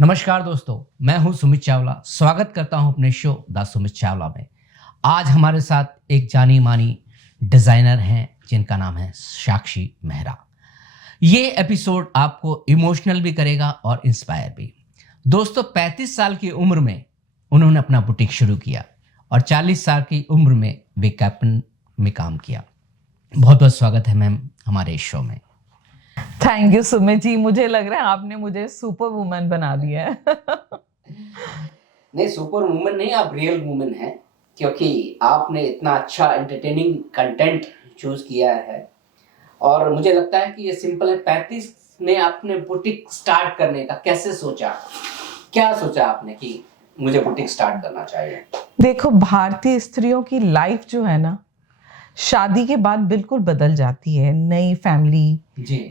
नमस्कार दोस्तों, मैं हूं सुमित चावला। स्वागत करता हूं अपने शो द सुमित चावला में। आज हमारे साथ एक जानी मानी डिज़ाइनर हैं जिनका नाम है साक्षी मेहरा। ये एपिसोड आपको इमोशनल भी करेगा और इंस्पायर भी। दोस्तों, 35 साल की उम्र में उन्होंने अपना बुटीक शुरू किया और 40 साल की उम्र में वे कैप्टन में काम किया। बहुत बहुत स्वागत है मैम हमारे इस शो में। Thank you Sumit ji. मुझे लग रहा है आपने मुझे सुपर वुमन बना दिया है। नहीं, सुपर वुमन नहीं, आप रियल वुमन हैं, क्योंकि आपने इतना अच्छा एंटरटेनिंग कंटेंट चूज किया है। और मुझे लगता है कि ये सिंपल है। 35 में आपने बुटीक स्टार्ट करने का कैसे सोचा? क्या सोचा आपने कि मुझे बुटीक स्टार्ट करना चाहिए? देखो, भारतीय स्त्रियों की लाइफ जो है ना, शादी के बाद बिल्कुल बदल जाती है। नई फैमिली,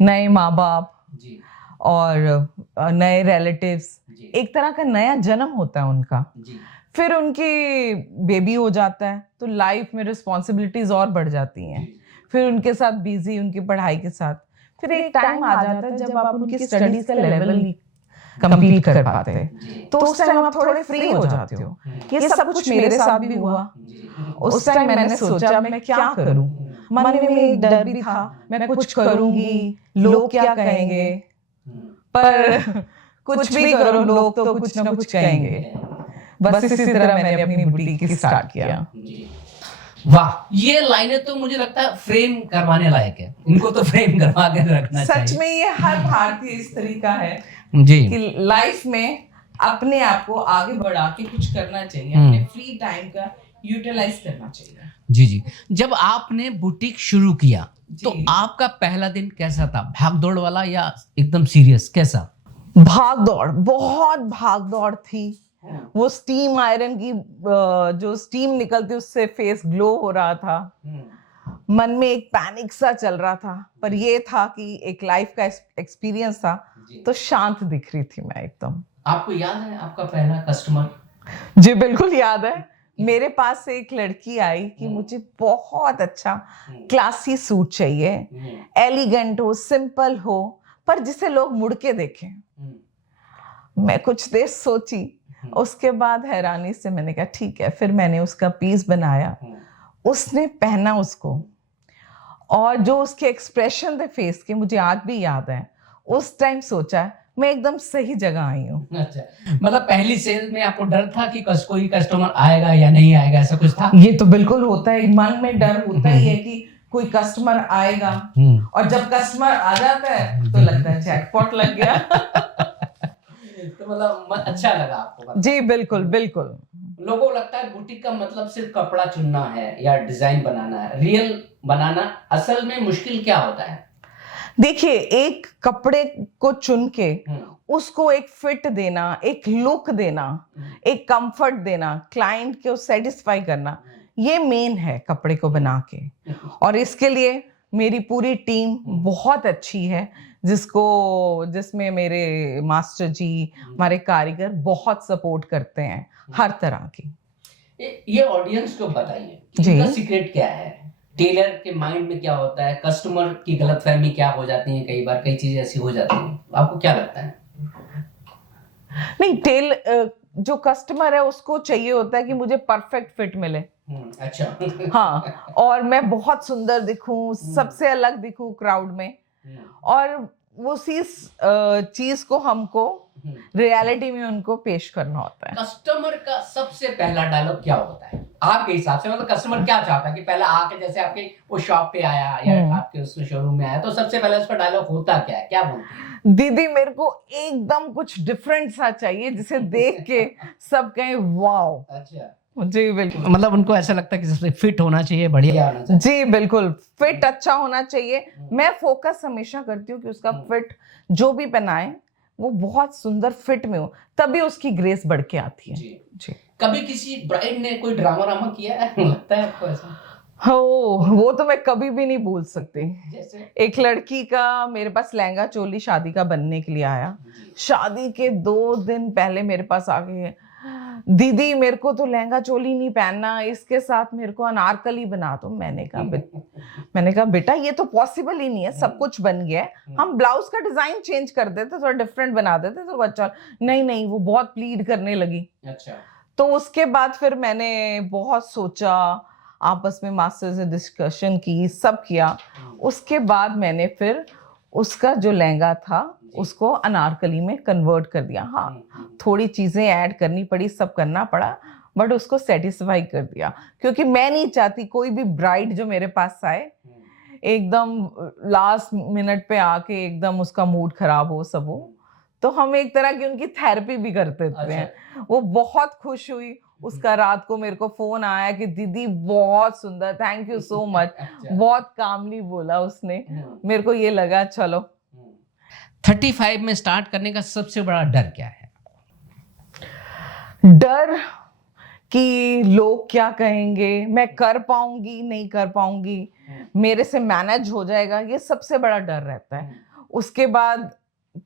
नए माँ बाप और नए रिलेटिव्स, एक तरह का नया जन्म होता है उनका। फिर उनकी बेबी हो जाता है तो लाइफ में रिस्पॉन्सिबिलिटीज और बढ़ जाती हैं। फिर उनके साथ बिजी, उनकी पढ़ाई के साथ। फिर एक टाइम आ जाता है जब आप उनकी स्टडीज का लेवल कंप्लीट कर पाते हैं, तो उस टाइम आप थोड़े फ्री हो जाते हो। ये सब कुछ मेरे साथ भी हुआ। उस टाइम मैंने सोचा मैं क्या करूं। मन में एक डर भी था, मैं कुछ करूंगी, लोग क्या कहेंगे। पर कुछ भी करो, लोग तो कुछ ना कुछ कहेंगे। बस इसी तरह मैंने अपनी बुटीक स्टार्ट किया। वाह, ये लाइनें तो मुझे लगता है फ्रेम करवाने लायक है। इनको तो फ्रेम करवा के रखना चाहिए। सच में ये हर भारतीय स्त्री का है जी कि लाइफ में अपने आप को आगे बढ़ा के कुछ करना चाहिए, अपने फ्री टाइम का यूटिलाइज करना चाहिए। जी। जब आपने बुटीक शुरू किया तो आपका पहला दिन कैसा था? भाग दौड़ वाला या एकदम सीरियस, कैसा? भाग दौड़, बहुत भाग दौड़ थी। वो स्टीम आयरन की जो स्टीम निकलती उससे फेस ग्लो हो रहा था। मन में एक पैनिक सा चल रहा था, पर ये था कि एक लाइफ का एक्सपीरियंस था, तो शांत दिख रही थी मैं एकदम। आपको याद है आपका पहला कस्टमर? जी बिल्कुल याद है। मेरे पास से एक लड़की आई कि मुझे बहुत अच्छा क्लासी सूट चाहिए, एलिगेंट हो, सिंपल हो, पर जिसे लोग मुड़ के देखें। मैं कुछ देर सोची, उसके बाद हैरानी से मैंने कहा ठीक है। फिर मैंने उसका पीस बनाया, उसने पहना उसको, और जो उसके एक्सप्रेशन थे फेस के, मुझे आज भी याद है। उस टाइम सोचा मैं एकदम सही जगह आई हूँ। अच्छा, मतलब पहली सेल में आपको डर था कि कोई कस्टमर आएगा या नहीं आएगा, ऐसा कुछ था? ये तो बिल्कुल होता है, मन में डर होता ही है कि कोई कस्टमर आएगा, और जब कस्टमर आ जाता है तो लगता है जैकपॉट लग गया। तो मतलब अच्छा लगा आपको? जी बिल्कुल बिल्कुल। लोगों को लगता है बुटीक का मतलब सिर्फ कपड़ा चुनना है या डिजाइन बनाना है। रियल बनाना असल में मुश्किल क्या होता है? देखिए, एक कपड़े को चुन के उसको एक फिट देना, एक लुक देना, एक कंफर्ट देना, क्लाइंट को सेटिस्फाई करना, ये मेन है कपड़े को बना के। और इसके लिए मेरी पूरी टीम बहुत अच्छी है, जिसमें मेरे मास्टर जी, हमारे कारीगर बहुत सपोर्ट करते हैं हर तरह की। ये ऑडियंस को बताइए कि इनका सीक्रेट क्या है? टेलर के माइंड में क्या होता है? कस्टमर की गलतफहमी क्या हो जाती है? कई बार कई चीजें ऐसी हो जाती हैं, आपको क्या लगता है? नहीं, जो कस्टमर है उसको चाहिए होता है कि मुझे परफेक्ट फिट मिले। अच्छा। हाँ, और मैं बहुत सुंदर दिखूं, सबसे अलग दिखूं क्राउड में, और वो चीज को हमको रियलिटी में उनको पेश करना होता है। कस्टमर का सबसे पहला डायलॉग क्या होता है आपके हिसाब से? मतलब कस्टमर क्या चाहता है कि पहले आके, जैसे आपके वो शॉप पे आया या आपके उस शोरूम में आया, तो सबसे पहले उसका डायलॉग होता क्या है? क्या बोलते हैं? दीदी, मेरे को एकदम कुछ डिफरेंट सा चाहिए जिसे देख के सब कहें वाओ। अच्छा जी बिल्कुल। मतलब उनको ऐसा लगता है कि सबसे फिट होना चाहिए, बढ़िया होना चाहिए। जी बिल्कुल, फिट अच्छा होना चाहिए। मैं फोकस हमेशा करती हूँ कि उसका फिट जो भी पहनाए वो बहुत सुंदर फिट में हो, तभी उसकी ग्रेस बढ़ के आती है। जी। कभी किसी ब्राइड ने कोई ड्रामा किया है? लगता है आपको ऐसा? वो तो मैं कभी भी नहीं भूल सकती। एक लड़की का मेरे पास लहंगा चोली शादी का बनने के लिए आया। शादी के 2 दिन पहले मेरे पास आके दीदी मेरे को तो लहंगा चोली नहीं पहनना, इसके साथ मेरे को अनारकली बना दो। मैंने कहा बेटा ये तो पॉसिबल ही नहीं है, सब कुछ बन गया है, हम ब्लाउज का डिजाइन चेंज कर देते, थोड़ा डिफरेंट बना देते तो अच्छा। नहीं, वो बहुत प्लीड करने लगी। अच्छा। तो उसके बाद फिर मैंने बहुत सोचा, आपस में मास्टर से डिस्कशन की, सब किया। उसके बाद मैंने फिर उसका जो लहंगा था उसको अनारकली में कन्वर्ट कर दिया। हाँ, थोड़ी चीजें ऐड करनी पड़ी, सब करना पड़ा, बट उसको सेटिस्फाई कर दिया, क्योंकि मैं नहीं चाहती कोई भी ब्राइड जो मेरे पास आए एकदम लास्ट मिनट पे आके एकदम उसका मूड खराब हो, सब हो। तो हम एक तरह की उनकी थेरेपी भी करते थे। अच्छा। वो बहुत खुश हुई। उसका रात को मेरे को फोन आया कि दीदी बहुत सुंदर, थैंक यू सो मच। बहुत कामली बोला उसने। मेरे को ये लगा चलो। 35 में स्टार्ट करने का सबसे बड़ा डर क्या है? डर कि लोग क्या कहेंगे, मैं कर पाऊंगी नहीं कर पाऊंगी, मेरे से मैनेज हो जाएगा, ये सबसे बड़ा डर रहता है। उसके बाद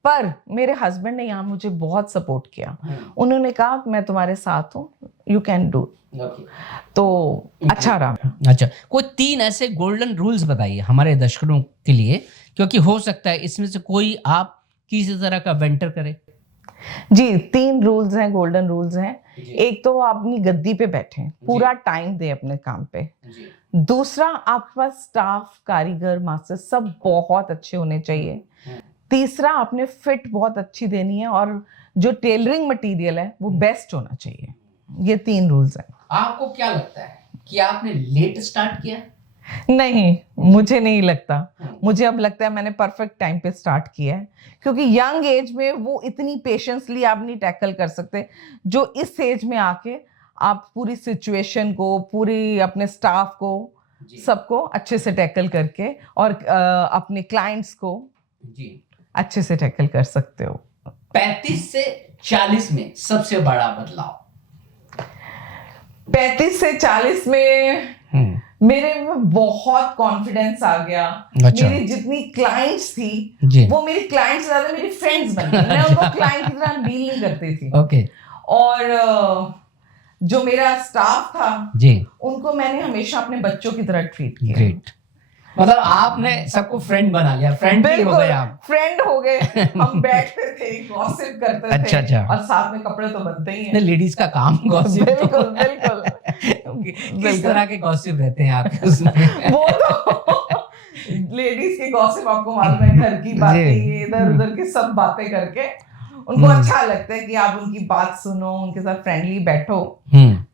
पर मेरे हस्बैंड ने यहाँ मुझे बहुत सपोर्ट किया। उन्होंने कहा मैं तुम्हारे साथ हूँ, यू कैन डू। तो अच्छा रहा। अच्छा, कोई 3 ऐसे गोल्डन रूल्स बताइए हमारे दर्शकों के लिए, क्योंकि हो सकता है इसमें से कोई आप किसी तरह का वेंटर करे। जी, 3 रूल्स हैं, गोल्डन रूल्स हैं। एक तो आप अपनी गद्दी पे बैठें, पूरा टाइम दे अपने काम पे। दूसरा, आपके पास स्टाफ, कारीगर, मास्टर सब बहुत अच्छे होने चाहिए। तीसरा, आपने फिट बहुत अच्छी देनी है, और जो टेलरिंग मटेरियल है वो बेस्ट होना चाहिए। ये 3 रूल्स हैं। आपको क्या लगता है कि आपने लेट स्टार्ट किया? नहीं, मुझे नहीं लगता। मुझे अब लगता है मैंने परफेक्ट टाइम पे स्टार्ट किया है, क्योंकि यंग एज में वो इतनी पेशेंसली आप नहीं टैकल कर सकते जो इस एज में आके आप पूरी सिचुएशन को, पूरी अपने स्टाफ को, सबको अच्छे से टैकल करके, और अपने क्लाइंट्स को अच्छे से टैकल कर सकते हो। 35 से 40 में सबसे बड़ा बदलाव? 35 से 40 में मेरे में बहुत कॉन्फिडेंस आ गया। अच्छा। मेरी जितनी क्लाइंट्स थी वो मेरी क्लाइंट्स ज्यादा मेरी फ्रेंड्स बन गई। मैं उनको क्लाइंट की तरह डील नहीं करती थी। ओके। और जो मेरा स्टाफ था जी, उनको मैंने हमेशा अपने बच्चों की तरह ट्रीट किया। ग्रेट। मतलब आपने सबको फ्रेंड बना लिया, फ्रेंड ही हो गए आप। फ्रेंड हो गए। हम बैठते थे, गॉसिप करते थे। अच्छा। और साथ में कपड़े तो बनते ही हैं। लेडीज का काम गॉसिप। बिल्कुल। किस तरह के गॉसिप रहते हैं आपके उसमें? वो तो लेडीज के गॉसिप आपको मालूम है, घर की बातें, इधर उधर की सब बातें करके उनको अच्छा लगता है कि आप उनकी बात सुनो, उनके साथ फ्रेंडली बैठो।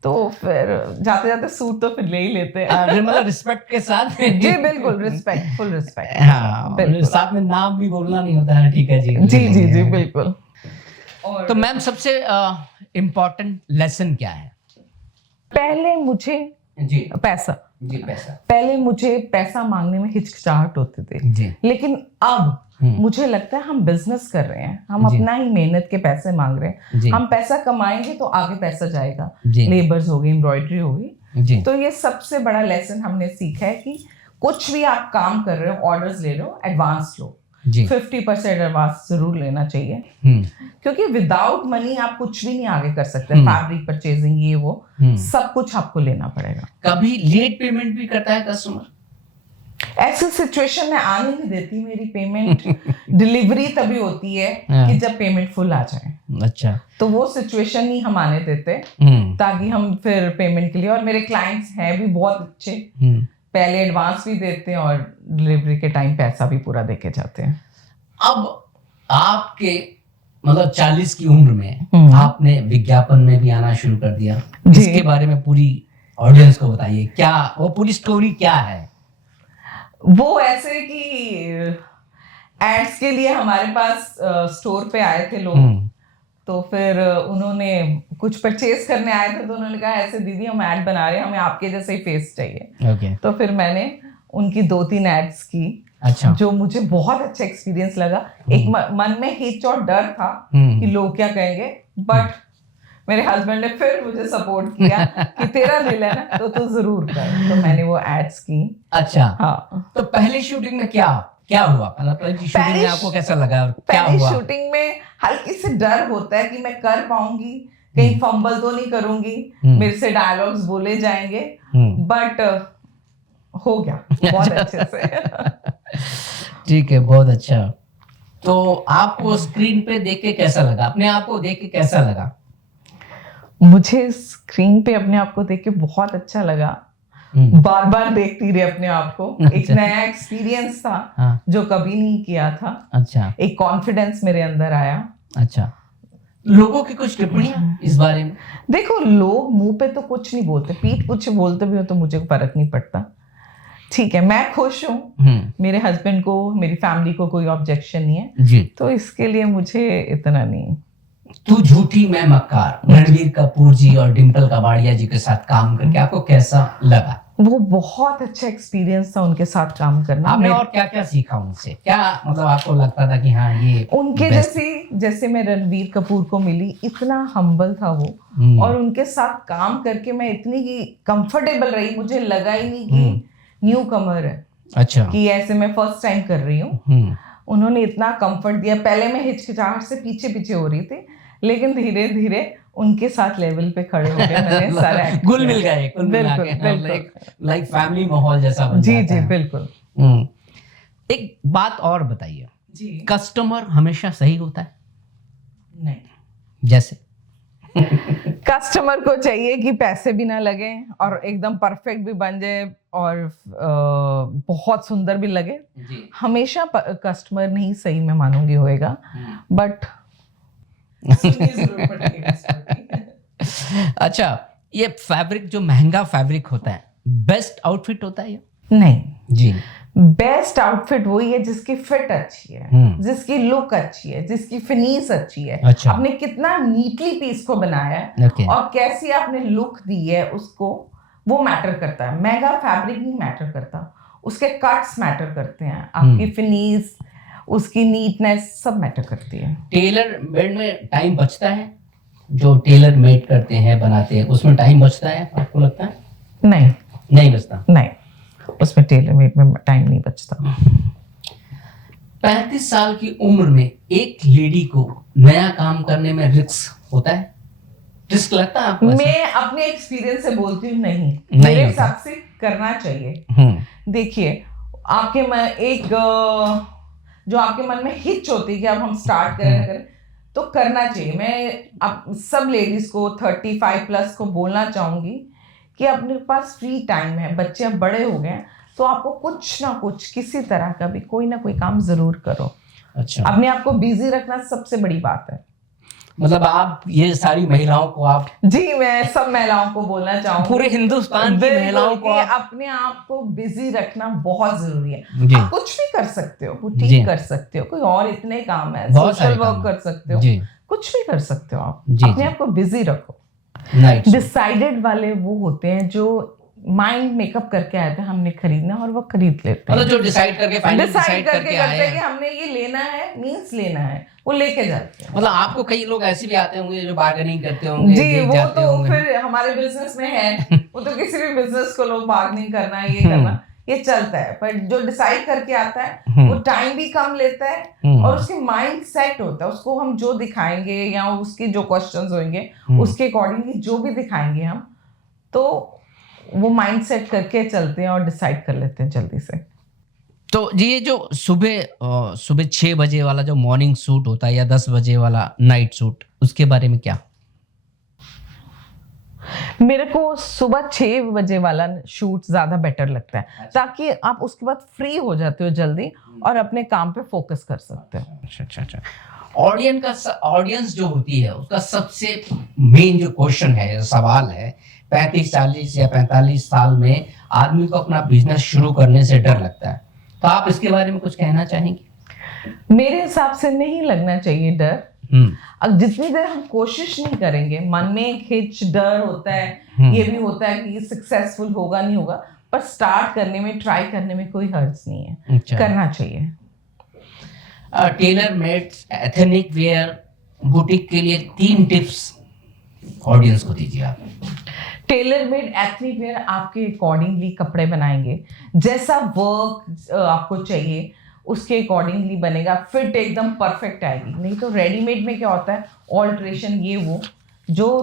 तो फिर जाते जाते सूट तो फिर ले ही लेते हैं। मतलब रिस्पेक्ट के साथ। जी बिल्कुल, रिस्पेक्ट, फुल रिस्पेक्ट। हाँ, साथ में नाम भी बोलना नहीं होता है। ठीक है जी। जी बिल्कुल। तो मैम सबसे इम्पोर्टेंट लेसन क्या है? पहले मुझे पैसा पहले मुझे पैसा मांगने में हिचकिचाहट होती थी, लेकिन अब मुझे लगता है हम बिजनेस कर रहे हैं, हम अपना ही मेहनत के पैसे मांग रहे हैं। हम पैसा कमाएंगे तो आगे पैसा जाएगा, लेबर्स हो गई, एम्ब्रॉयडरी हो गई। तो ये सबसे बड़ा लेसन हमने सीखा है कि कुछ भी आप काम कर रहे हो, ऑर्डर्स ले रहे हो, एडवांस लो। 50% एडवांस जरूर लेना चाहिए, क्योंकि विदाउट मनी आप कुछ भी नहीं आगे कर सकते। फैब्रिक परचेजिंग, ये वो सब कुछ आपको लेना पड़ेगा। कभी लेट पेमेंट भी करता है कस्टमर? ऐसी सिचुएशन में आने नहीं देती मेरी पेमेंट। डिलीवरी तभी होती है कि जब पेमेंट फुल आ जाए। अच्छा। तो वो सिचुएशन नहीं हम आने देते, ताकि हम फिर पेमेंट के लिए, और मेरे क्लाइंट्स हैं भी बहुत अच्छे, पहले एडवांस भी देते हैं और डिलीवरी के टाइम पैसा भी पूरा देके जाते हैं। अब आपके मतलब 40 की उम्र में आपने विज्ञापन में भी आना शुरू कर दिया। इसके बारे में पूरी ऑडियंस को बताइए, क्या वो पूरी स्टोरी क्या है? वो ऐसे कि एड्स के लिए हमारे पास स्टोर पे आए थे लोग। तो फिर उन्होंने कुछ परचेज करने आए थे, तो उन्होंने कहा ऐसे दीदी हम ऐड बना रहे हैं, हमें आपके जैसे ही फेस चाहिए। तो फिर मैंने उनकी 2-3 एड्स की। अच्छा। जो मुझे बहुत अच्छा एक्सपीरियंस लगा। एक मन में हिच और डर था कि लोग क्या कहेंगे, बट मेरे हस्बैंड ने फिर मुझे सपोर्ट किया कि तेरा दिल है ना तो तू जरूर कर। तो मैंने वो एड्स की। अच्छा। हाँ। तो पहली शूटिंग में क्या हुआ? पहली शूटिंग में आपको कैसा लगा? क्या हुआ? शूटिंग में हल्की से डर होता है कि मैं कर पाऊंगी कहीं फंबल तो नहीं करूंगी, मेरे से डायलॉग्स बोले जाएंगे, बट हो गया बहुत अच्छे से। ठीक है, बहुत अच्छा। तो आपको स्क्रीन पे देख के कैसा लगा, अपने आप को देख के कैसा लगा? मुझे स्क्रीन पे अपने आप को देख के बहुत अच्छा लगा, बार बार देखती रही अपने आप को। एक नया एक्सपीरियंस था, हाँ। जो कभी नहीं किया था। अच्छा। एक कॉन्फिडेंस मेरे अंदर आया। अच्छा, लोगों की कुछ टिप्पणियां इस बारे में? देखो, लोग मुंह पे तो कुछ नहीं बोलते, पीठ पीछे बोलते भी हो तो मुझे फर्क नहीं पड़ता। ठीक है, मैं खुश हूँ, मेरे हस्बैंड को, मेरी फैमिली को कोई ऑब्जेक्शन नहीं है जी, तो इसके लिए मुझे इतना नहीं। तू झूठी मैं मक्कार, रणवीर कपूर जी और डिम्पल कबाड़िया जी के साथ काम करके आपको कैसा लगा? वो बहुत अच्छा एक्सपीरियंस था उनके साथ काम करना। आपने और क्या क्या सीखा उनसे? क्या मतलब आपको लगता था कि हाँ ये उनके जैसे मैं रणवीर कपूर को मिली, इतना हम्बल था वो, और उनके साथ काम करके मैं इतनी कंफर्टेबल रही, मुझे लगा ही नहीं कि न्यू कमर है। अच्छा, कि ऐसे मैं फर्स्ट टाइम कर रही हूँ। उन्होंने इतना कंफर्ट दिया। पहले मैं हिचकिचाहट से पीछे पीछे हो रही थी, लेकिन धीरे धीरे उनके साथ लेवल पे खड़े हो गए, मैंने सारा घुल मिल गए, कुल मिला के लाइक फैमिली माहौल जैसा बन जाता है। जी बिल्कुल। एक बात और बताइए, कस्टमर हमेशा सही होता है? नहीं। जैसे कस्टमर को चाहिए कि पैसे भी ना लगे और एकदम परफेक्ट भी बन जाए और बहुत सुंदर भी लगे। हमेशा कस्टमर नहीं सही मैं मानूंगी होएगा, बट अच्छा, ये फैब्रिक जो महंगा फैब्रिक होता है, बेस्ट आउटफिट होता है ये? नहीं जी, बेस्ट आउटफिट वही है जिसकी फिट अच्छी है, जिसकी लुक अच्छी है, जिसकी फिनिश अच्छी है। अच्छा। आपने कितना नीटली पीस को बनाया है Okay. और कैसी आपने लुक दी है उसको, वो मैटर करता है। महंगा फैब्रिक नहीं मैटर करता, उसके कट्स मैटर करते हैं, आपकी फिनिश, उसकी नीटनेस सब मैटर करती है। टेलर मेड में टाइम बचता है? जो टेलर मेड करते हैं, बनाते हैं, उसमें टाइम बचता है आपको लगता है? नहीं, नहीं बचता। नहीं, उसमें टेलर मेड में टाइम नहीं बचता। 35 साल की उम्र में एक लेडी को नया काम करने में रिस्क होता है? रिस्क लगता है आपको? मैं अपने एक्सपीरियंस से बोलती हूँ, नहीं मेरे हिसाब से करना चाहिए। देखिए, आपके मन जो आपके मन में हिच होती है कि अब हम स्टार्ट करें तो करना चाहिए। मैं अब सब लेडीज को 35 प्लस को बोलना चाहूंगी कि अपने पास फ्री टाइम है, बच्चे अब बड़े हो गए, तो आपको कुछ ना कुछ किसी तरह का भी कोई ना कोई काम जरूर करो। अच्छा, अपने आप को बिजी रखना सबसे बड़ी बात है। मतलब आप ये सारी महिलाओं को आप? जी, मैं सब महिलाओं को बोलना चाहूंगी, पूरे हिंदुस्तान की महिलाओं को अपने आप को बिजी रखना बहुत जरूरी है। आप कुछ भी कर सकते हो, बुटीक कर सकते हो, कोई और इतने काम है, सोशल वर्क कर सकते हो, कुछ भी कर सकते हो। आप अपने आप को बिजी रखो। डिसाइडेड वाले वो होते हैं जो माइंड मेकअप करके आए थे हमने खरीदना, और वो खरीद लेते हैं। मतलब जो डिसाइड करके करते हैं कि हमने ये लेना है, मींस लेना है, वो लेके जाते हैं। मतलब आपको कई लोग ऐसे भी आते होंगे जो बार्गेनिंग करते होंगे? जी, वो तो फिर हमारे बिजनेस में है, वो तो किसी भी बिजनेस को लोग बार्गेनिंग करना, ये करना, ये चलता है। पर जो डिसाइड करके आता है वो टाइम भी कम लेता है और उसके माइंड सेट होता है। उसको हम जो दिखाएंगे या उसके जो क्वेश्चंस होंगे उसके अकॉर्डिंगली जो भी दिखाएंगे हम, तो वो माइंड सेट करके चलते हैं और डिसाइड कर लेते हैं जल्दी से। तो ये जो सुबह 6 बजे वाला जो मॉर्निंग सूट होता है या 10 बजे वाला नाइट सूट, उसके बारे में क्या? मेरे को सुबह 6 बजे वाला शूट ज्यादा बेटर लगता है, ताकि आप उसके बाद फ्री हो जाते हो जल्दी और अपने काम पे फोकस कर सकते हो। अच्छा। ऑडियंस जो होती है उसका सबसे मेन जो क्वेश्चन है, जो सवाल है, 35, 40 या 45 साल में आदमी को अपना बिजनेस शुरू करने से डर लगता है, तो आप इसके बारे में कुछ कहना चाहेंगे? मेरे हिसाब से नहीं लगना चाहिए डर। अब जितनी देर हम कोशिश नहीं करेंगे, मन में एक हिच डर होता है, ये भी होता है कि सक्सेसफुल होगा नहीं होगा, पर स्टार्ट करने में, ट्राई करने में कोई हर्ज नहीं है। अच्छा। करना चाहिए। Tailor made ethnic wear boutique के लिए 3 टिप्स ऑडियंस को दीजिए आप। टेलर मेड एथनिक वेयर आपके अकॉर्डिंगली कपड़े बनाएंगे, जैसा वर्क आपको चाहिए उसके अकॉर्डिंगली बनेगा, फिट एकदम परफेक्ट आएगी। नहीं तो रेडीमेड में क्या होता है, ऑल्ट्रेशन ये वो, जो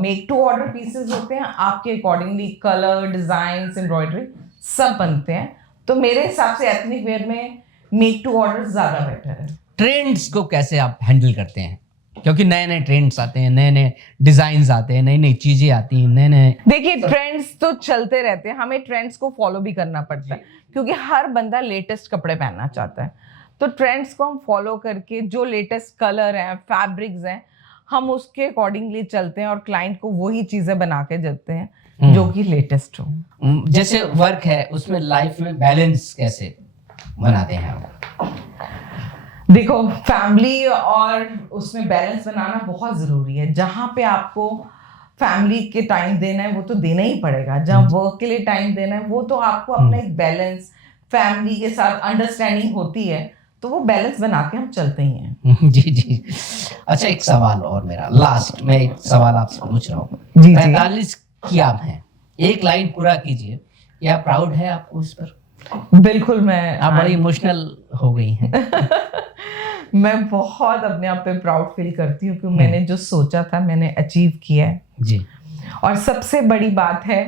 मेक टू ऑर्डर पीसेस होते हैं आपके अकॉर्डिंगली कलर, डिजाइन, एम्ब्रॉयडरी सब बनते हैं। तो मेरे हिसाब से एथनिक वेयर में मेक टू ऑर्डर ज्यादा बेटर है। ट्रेंड्स को कैसे आप हैंडल करते हैं, क्योंकि नए नए ट्रेंड्स आते हैं, नए नए डिजाइन आते हैं, नई नई चीजें आती हैं, नए नए। देखिए ट्रेंड्स तो चलते रहते हैं, हमें ट्रेंड्स को फॉलो भी करना पड़ता है क्योंकि हर बंदा लेटेस्ट कपड़े पहनना चाहता है। तो ट्रेंड्स को हम फॉलो करके जो लेटेस्ट कलर हैं, फैब्रिक्स हैं, हम उसके अकॉर्डिंगली चलते हैं और क्लाइंट को वही चीजें बना के देते हैं जो कि लेटेस्ट हो। जैसे वर्क है उसमें लाइफ में बैलेंस कैसे बनाते हैं आप? देखो फैमिली और उसमें बैलेंस बनाना बहुत ज़रूरी है। जहाँ पे आपको फैमिली के टाइम देना है वो तो देना ही पड़ेगा, जहाँ वर्क के लिए टाइम देना है वो तो आपको अपना एक बैलेंस फैमिली के साथ अंडरस्टैंडिंग होती है, तो वो बैलेंस बना के हम चलते ही हैं। जी जी। अच्छा, एक सवाल और मेरा लास्ट, मैं एक सवाल आपसे पूछ रहा हूँ। जी, 45 की आप हैं, एक लाइन पूरा कीजिए, क्या प्राउड है आपको इस पर? बिल्कुल, मैं आप बड़ी इमोशनल हो गई हैं। मैं बहुत अपने आप पे प्राउड फील करती हूँ कि मैंने जो सोचा था मैंने अचीव किया है जी। और सबसे बड़ी बात है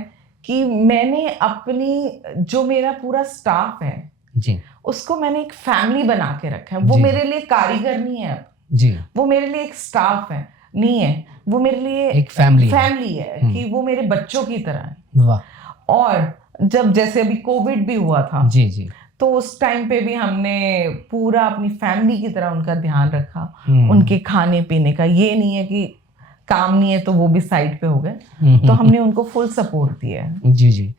कि मैंने अपनी जो मेरा पूरा स्टाफ है जी, उसको मैंने एक फैमिली बना के रखा है। वो जी। मेरे लिए कारीगर नहीं है अब, जी, वो मेरे लिए एक स्टाफ है नहीं है, वो मेरे लिए एक फैमिली है कि वो मेरे बच्चों की तरह है। वाह। और जब जैसे अभी कोविड भी हुआ था जी जी, तो उस टाइम पे भी हमने पूरा अपनी फैमिली की तरह उनका ध्यान रखा, उनके खाने पीने का। ये नहीं है कि काम नहीं है तो वो भी साइड पे हो गए, तो हमने उनको फुल सपोर्ट दिया है। जी जी।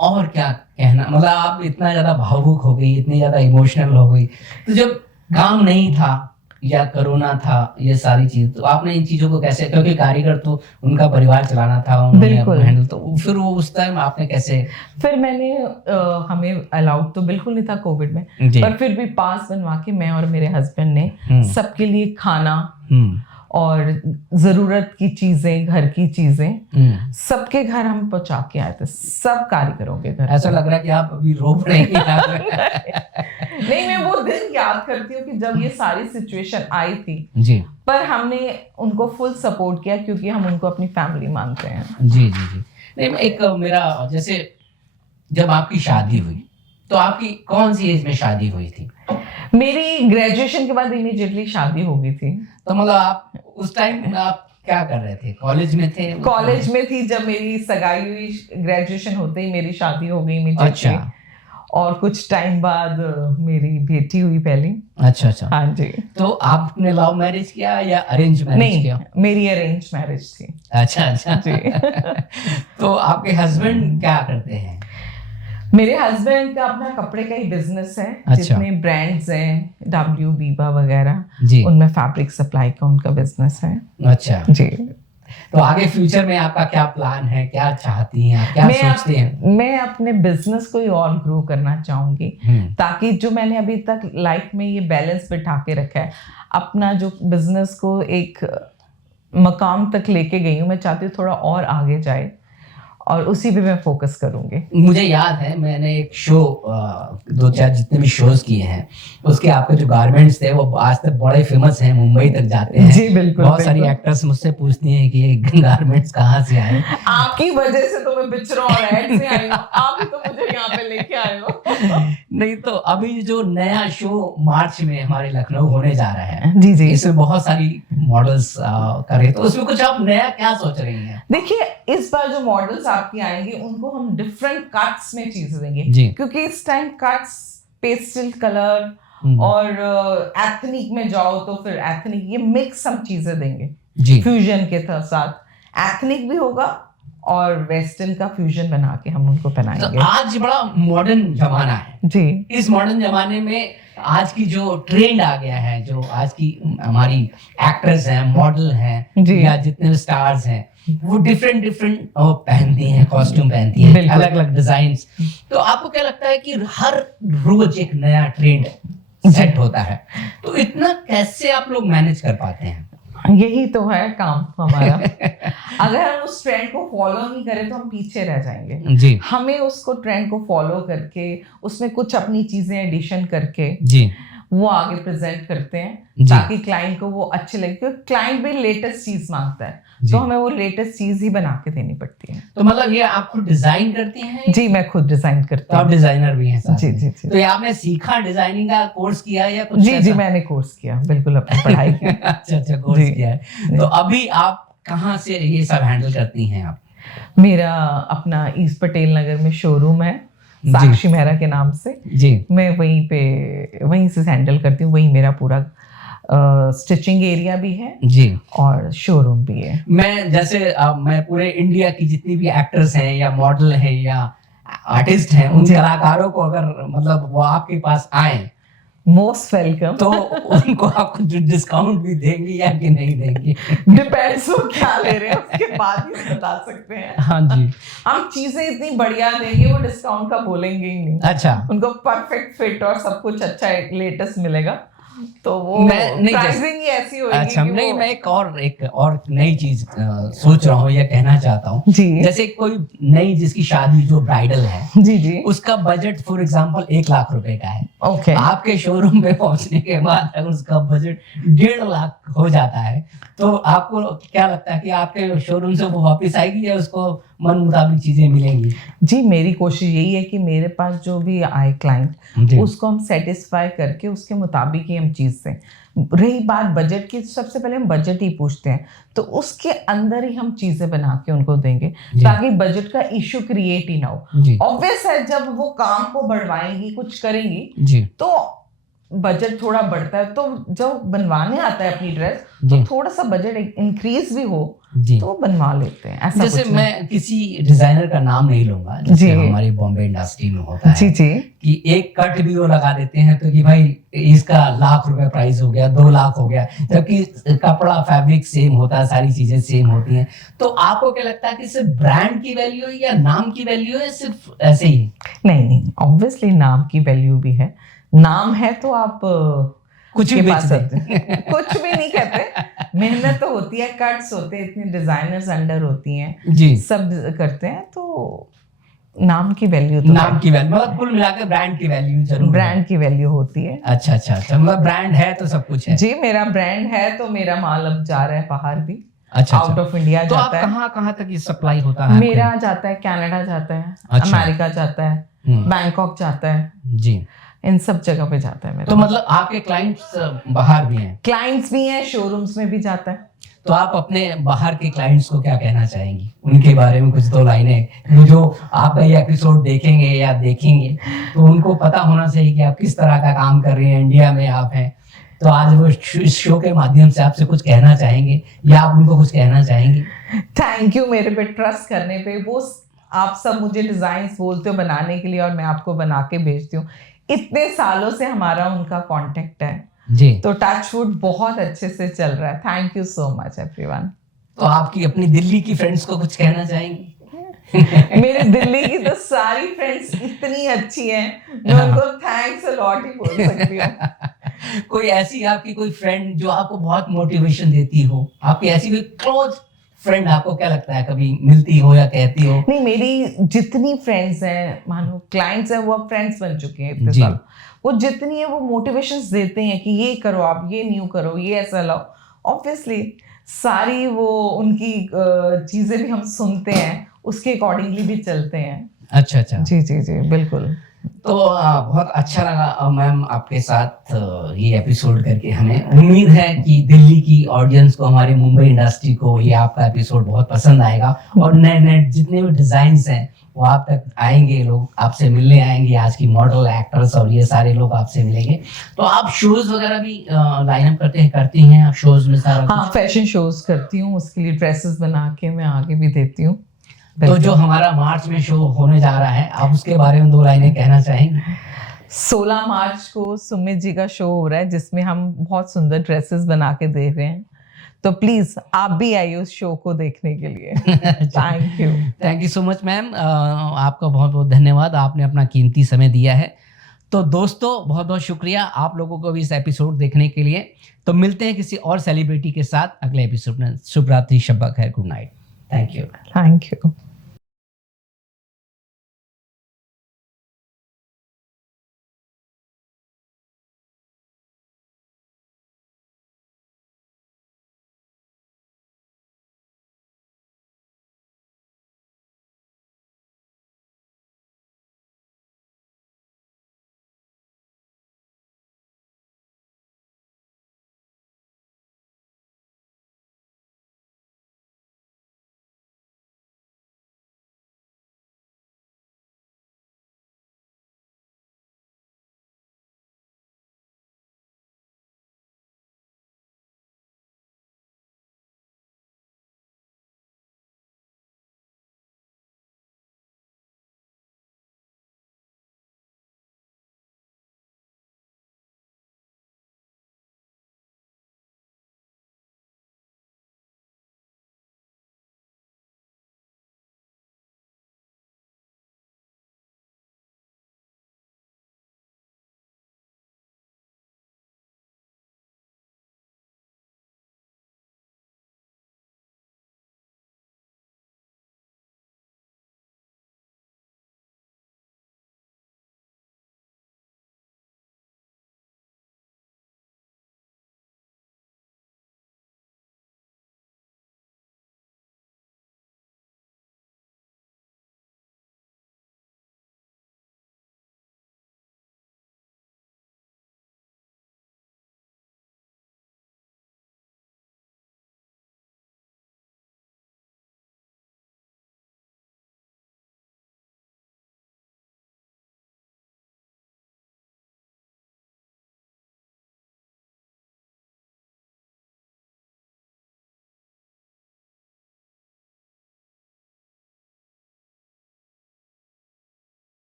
और क्या कहना, मतलब आप इतना ज्यादा भावुक हो गई, इतनी ज्यादा इमोशनल हो गई, तो जब काम नहीं था या कोरोना था, ये सारी चीज, तो आपने इन चीजों को कैसे, क्योंकि कारीगर तो उनका परिवार चलाना था, उन्होंने हैंडल, तो फिर वो उस टाइम आपने कैसे? फिर मैंने हमें अलाउड तो बिल्कुल नहीं था कोविड में, पर फिर भी पास बनवा के मैं और मेरे हस्बैंड ने सबके लिए खाना और जरूरत की चीजें, घर की चीजें सबके घर हम पहुंचा के आए थे, सब कारीगरों के घर। ऐसा लग रहा है कि आप अभी रो रहे हैं। नहीं, मैं वो दिन याद करती हूँ कि जब ये सारी सिचुएशन आई थी जी, पर हमने उनको फुल सपोर्ट किया क्योंकि हम उनको अपनी फैमिली मानते हैं। जी जी जी। नहीं, एक मेरा, जैसे जब आपकी शादी हुई तो आपकी कौन सी एज में शादी हुई थी? मेरी ग्रेजुएशन के बाद इमीडिएटली शादी हो गई थी। तो मतलब आप उस टाइम आप क्या कर रहे थे? कॉलेज में थे? कॉलेज में थी जब मेरी सगाई हुई, ग्रेजुएशन होते ही मेरी शादी हो गई इमीडिएटली। अच्छा। और कुछ टाइम बाद मेरी बेटी हुई पहली। अच्छा अच्छा। हाँ जी। तो आपने लव मैरिज किया या अरेंज मैरिज किया? नहीं, मेरी अरेंज मैरिज थी। अच्छा अच्छा जी। तो आपके हस्बैंड क्या करते हैं? मेरे हस्बैंड का अपना कपड़े का ही बिजनेस है। अच्छा। जितने ब्रांड्स हैं, डब्ल्यू, बीबा वगैरह, जी, उनमें फैब्रिक सप्लाई का उनका बिजनेस है। अच्छा जी। तो आगे फ्यूचर में आपका क्या प्लान है, क्या चाहती हैं आप, क्या सोचती हैं? मैं अपने बिजनेस को ही और ग्रो करना चाहूंगी, ताकि जो मैंने अभी तक लाइफ में ये बैलेंस बिठा के रखा है, अपना जो बिजनेस को एक मकाम तक लेके गई हूँ, मैं चाहती हूँ थोड़ा और आगे जाए और उसी पे मैं फोकस करूंगी। मुझे याद है मैंने एक शो, 2-4 जितने भी शोज किए हैं, उसके आपके जो गारमेंट्स थे वो आज तक बड़े फेमस हैं, मुंबई तक जाते हैं। जी बिल्कुल। बहुत सारी एक्टर्स मुझसे पूछती हैं कि ये गारमेंट्स कहाँ से आए। आपकी वजह से तो मैं पिक्चरों और एड से आई हूँ, आप ही तो मुझे यहाँ पे लेके आए हो। नहीं तो अभी जो नया शो मार्च में हमारे लखनऊ होने जा रहा है, जी जी, इसमें बहुत सारी मॉडल्स कर रहे, तो उसमें कुछ आप नया क्या सोच रही हैं? देखिए इस बार जो मॉडल्स आपकी आएंगे उनको हम डिफरेंट कट्स में चीजें देंगे, क्योंकि इस टाइम कट्स, पेस्टल कलर और एथनिक में जाओ तो फिर एथनिक, ये मिक्स हम चीजें देंगे जी, फ्यूजन के साथ। एथनिक भी होगा और वेस्टर्न का फ्यूजन बना के हम उनको पहनाएंगे। तो आज बड़ा मॉडर्न जमाना है जी, इस मॉडर्न जमाने में आज की जो ट्रेंड आ गया है, जो आज की हमारी एक्टर्स हैं, मॉडल हैं, या जितने स्टार्स हैं, वो डिफरेंट पहनती हैं, कॉस्ट्यूम पहनती हैं, अलग अलग डिजाइन्स। तो आपको क्या लगता है कि हर रोज एक नया ट्रेंड सेट होता है, तो इतना कैसे आप लोग मैनेज कर पाते हैं? यही तो है काम हमारा। अगर हम उस ट्रेंड को फॉलो नहीं करें तो हम पीछे रह जाएंगे जी। हमें उसको ट्रेंड को फॉलो करके उसमें कुछ अपनी चीजें एडिशन करके जी वो आगे प्रेजेंट करते हैं जी। ताकि क्लाइंट को वो अच्छे लगे, क्योंकि क्लाइंट भी लेटेस्ट चीज मांगता है, जी। तो हमें वो लेटेस्ट चीज ही बना के देनी पड़ती है। तो मतलब ये आप खुद डिजाइन करती हैं? जी, मैं खुद डिजाइन करती तो आप हूँ। डिजाइनर भी हैं साथ जी में। जी जी। तो ये आपने सीखा, डिजाइनिंग का कोर्स किया या कुछ जी जी, ऐसा? मैंने कोर्स किया, बिल्कुल अपनी पढ़ाई की। अच्छा कोर्स जी। किया है। तो अभी आप कहाँ से ये सब हैंडल करती हैं आप? मेरा अपना ईस्ट पटेल नगर में शोरूम है, साक्षी मेहरा के नाम से। जी। मैं वहीं से हैंडल करती हूँ, वहीं मेरा पूरा स्टिचिंग एरिया भी है जी। और शोरूम भी है। मैं जैसे मैं पूरे इंडिया की जितनी भी एक्टर्स हैं या मॉडल हैं या आर्टिस्ट हैं, उन कलाकारों को अगर मतलब वो आपके पास आए मोस्ट वेलकम। तो उनको आप कुछ डिस्काउंट भी देंगे या कि नहीं देंगे? डिपेंड्स वो क्या ले रहे हैं, उसके बाद ही बता सकते हैं। हाँ जी। हम चीजें इतनी बढ़िया देंगे, वो डिस्काउंट का बोलेंगे ही नहीं। अच्छा। उनको परफेक्ट फिट और सब कुछ अच्छा लेटेस्ट मिलेगा, तो वो प्राइसिंग ही ऐसी होगी। अच्छा, नहीं मैं एक और नई चीज सोच रहा हूँ या कहना चाहता हूँ। जी। जैसे कोई नई जिसकी शादी जो ब्राइडल है, जी जी, उसका बजट फॉर एग्जांपल 1 लाख रुपए का है। ओके। आपके शोरूम पे पहुंचने के बाद अगर उसका बजट 1.5 लाख हो जाता है, तो आपको क्या लगता है कि आपके शोरूम से वो वापस आएगी या उसको मन मुताबिक चीजें मिलेंगी? जी, मेरी कोशिश यही है कि मेरे पास जो भी आए क्लाइंट, उसको हम सेटिस्फाई करके उसके मुताबिक ही हम चीज से। रही बात बजट की, सबसे पहले हम बजट ही पूछते हैं, तो उसके अंदर ही हम चीजें बना के उनको देंगे ताकि बजट का इश्यू क्रिएट ही ना हो। ऑब्वियस है, जब वो काम को बढ़वाएंगी, कुछ करेंगी, तो बजट थोड़ा बढ़ता है। तो जब बनवाने आता है अपनी ड्रेस, तो थोड़ा सा बजट इंक्रीज भी हो तो बनवा लेते हैं। ऐसा जैसे कुछ मैं किसी डिजाइनर का नाम नहीं लूंगा, जैसे हमारी बॉम्बे इंडस्ट्री में होता है जी जी कि एक कट भी वो लगा देते हैं तो कि भाई इसका 1 लाख रुपए प्राइस हो गया, 2 लाख हो गया, जबकि कपड़ा फैब्रिक सेम होता है, सारी चीजें सेम होती हैं। तो आपको क्या लगता है कि सिर्फ ब्रांड की वैल्यू है या नाम की वैल्यू है, सिर्फ ऐसे ही? नहीं, ऑब्वियसली नाम की वैल्यू भी है। नाम है तो आप कुछ भी बेच सकते हैं। कुछ भी नहीं कहते, मेहनत तो होती है, कट्स होते हैं, इतनी डिजाइनर्स अंडर होती हैं जी, सब करते हैं, तो नाम की वैल्यू तो नाम की वैल्यू मतलब कुल मिलाकर ब्रांड की वैल्यू जरूर, ब्रांड की वैल्यू होती है। अच्छा मतलब ब्रांड है तो सब कुछ है। जी, मेरा ब्रांड है तो मेरा माल अब जा रहा है बाहर भी। अच्छा, आउट ऑफ इंडिया तो जाता है। कहाँ तक ये सप्लाई होता है? मेरा जाता है कनाडा जाता है, अमेरिका जाता है, बैंकॉक जाता है जी, इन सब जगह पे जाता है मेरा। तो मतलब आपके क्लाइंट्स बाहर भी हैं? क्लाइंट्स भी हैं, शोरूम्स में भी जाता है। तो आप अपने बाहर के क्लाइंट्स को क्या कहना चाहेंगी, उनके बारे में कुछ 2 लाइनें? जो आपका ये एपिसोड देखेंगे तो उनको पता होना चाहिए कि आप किस तरह का काम कर रही हैं, इंडिया में आप हैं। तो आज वो इस शो के माध्यम से आपसे कुछ कहना चाहेंगे या आप उनको कुछ कहना चाहेंगी? थैंक यू मेरे पे ट्रस्ट करने पे। वो आप सब मुझे डिजाइन्स बोलते हो बनाने के लिए और मैं आपको बना के भेजती हूँ। इतने सालों से हमारा उनका कांटेक्ट है जी, तो टचवुड बहुत अच्छे से चल रहा है। Thank you so much everyone. तो आपकी अपनी दिल्ली की फ्रेंड्स को कुछ कहना चाहेंगी? मेरे दिल्ली की तो सारी फ्रेंड्स इतनी अच्छी हैं, मैं उनको थैंक्स अ लॉट ही बोल सकती हूँ। कोई ऐसी आपकी कोई फ्रेंड जो आपको बहुत मोटिवेशन देती हो, आपकी ऐसी कोई क्लोज फ्रेंड आपको क्या लगता है कभी मिलती हो या कहती हो? नहीं, मेरी जितनी फ्रेंड्स हैं, मानो क्लाइंट्स हैं, वो अब फ्रेंड्स बन चुके हैं इतने साल। वो जितनी है वो मोटिवेशंस देते हैं कि ये करो, आप ये न्यू करो, ये ऐसा लाओ। ऑब्वियसली सारी वो उनकी चीजें भी हम सुनते हैं, उसके अकॉर्डिंगली भी चलते हैं। अच्छा जी जी जी बिल्कुल। तो बहुत अच्छा लगा मैम आपके साथ ये एपिसोड करके। हमें उम्मीद है कि दिल्ली की ऑडियंस को, हमारी मुंबई इंडस्ट्री को ये आपका एपिसोड बहुत पसंद आएगा और नए जितने भी डिजाइन्स हैं वो आप तक आएंगे, लोग आपसे मिलने आएंगे। आज की मॉडल, एक्टर्स और ये सारे लोग आपसे मिलेंगे। तो आप शोज वगैरह भी लाइन अप करती हैं आप शोज में सारा? हाँ, फैशन शोज करती हूँ, उसके लिए ड्रेसेस बना के मैं आगे भी देती हूँ। तो जो हमारा मार्च में शो होने जा रहा है, आप उसके बारे में 2 लाइनें कहना चाहेंगे? 16 मार्च को सुमित जी का शो हो रहा है, जिसमें हम बहुत सुंदर ड्रेसेस बना के दे रहे हैं। तो प्लीज आप भी आइए उस शो को देखने के लिए। Thank you so much ma'am, आपका बहुत बहुत धन्यवाद, आपने अपना कीमती समय दिया है। तो दोस्तों बहुत बहुत शुक्रिया आप लोगों को भी इस एपिसोड देखने के लिए। तो मिलते हैं किसी और सेलिब्रिटी के साथ अगले एपिसोड में। शुभ रात्रि, शब्बा खैर, गुड नाइट। Thank you.